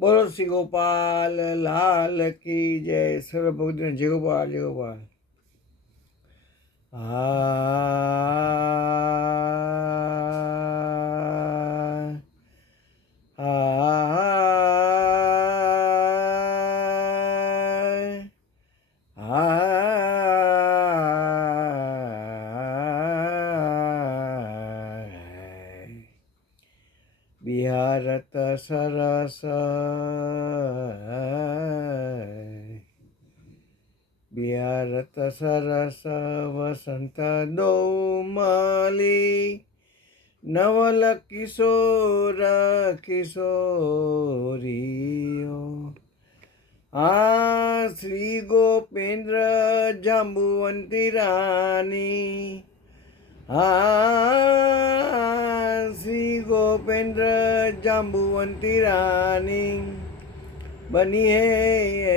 બોલો શ્રી ગોપાલ લાલ કી જય. સર્વ ભક્તિને જય ગોપાલ જય ગોપાલ. આ भारत सरस बिहारत सरस वसंत दो माली नवल किशोर किशोरी आ, श्री गोपेन्द्र जाम्बुवंती रानी આ શ્રી ગોપેન્દ્ર જાંબુવંતી રાની બની હે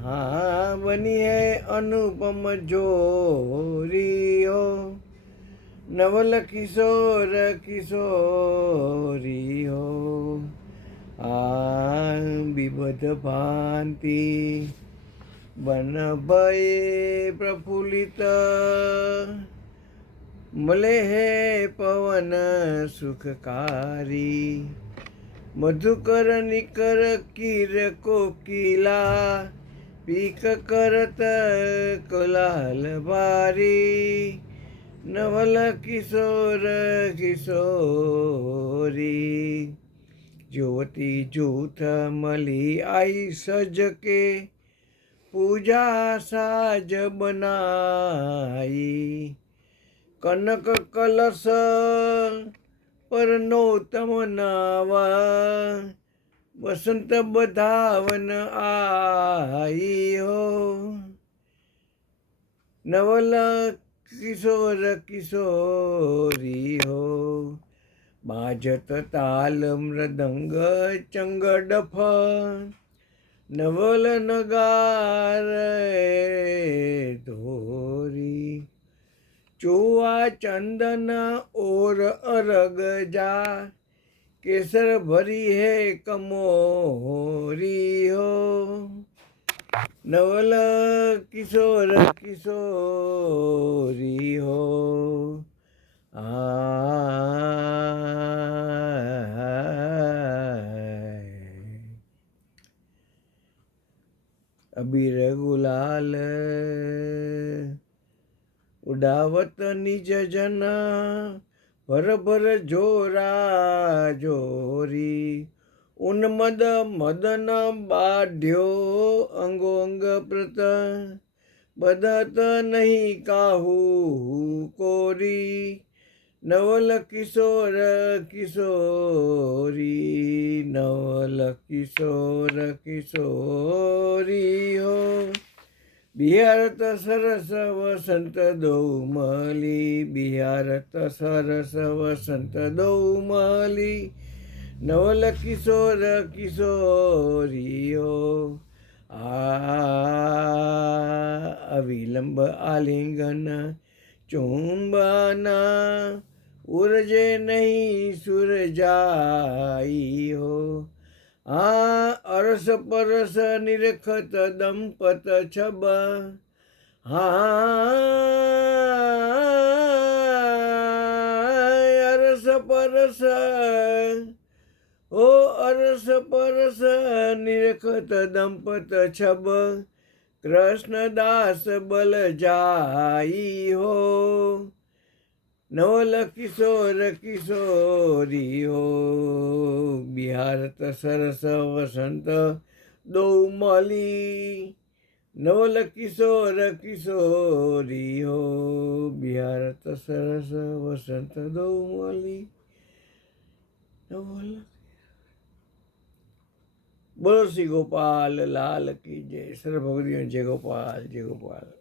હા બની હે અનુપમ જોરીઓ નવલ કિશોર કિશોરીઓ આ વિબધ ભાંતિ બન ભય પ્રફુલ્લિત मले है पवन सुखकारी, मधुकर निकर कीर कोकिला, पीक करत कोलाहल बारी, नवल किशोर किशोरी। ज्योति जूथ मली आई सज के पूजा साज बनाई। કનક કલશ પર નોતમ નાવા. વસંત બધાવન આઈ હો. નવલ કિશોર કિશોરી હો. બાજત તાલ મૃદંગ ચંગડફ. નવલ નગાર ધોરી. ચુआ चंदन और अरग जा। केसर भरी है कमोरी हो। नवल किशोर किशोरी हो। अबीर गुलाल ઉડાવત નિજ જન ભરભર ભર જોરા જોરી. ઉન્મદ મદન બાઢ્યો અંગો અંગ પ્રત, બદત નહીં કાહુ કોરી. નવલ કિશોર કિશોરી, નવલ કિશોર કિશોરી. बिहारत सरस वसंत दौमली बिहारत सरस वसंत दौमली नवल किशोर किशोरियो, आ, अविलंब आलिंगन चुंबना, उर्जे नहीं सुर जाई हो આ અરસ પરસ નિરખત દંપત છબ હા અરસ પરસ ઓ અરસ પરસ નિરખત દંપત છબ કૃષ્ણદાસ બલ જાઈ હો નવલ કિશોર કિશોરીઓ, બિહાર સરસ વસંત દૌમલી નવલ કિશોર કિશોરીઓ, બિહાર સરસ વસંત દૌમલી નવલ બોલો શ્રી ગોપાલ લાલ કી જય. સર્વ ભગવતીઓ જય ગોપાલ જય ગોપાલ.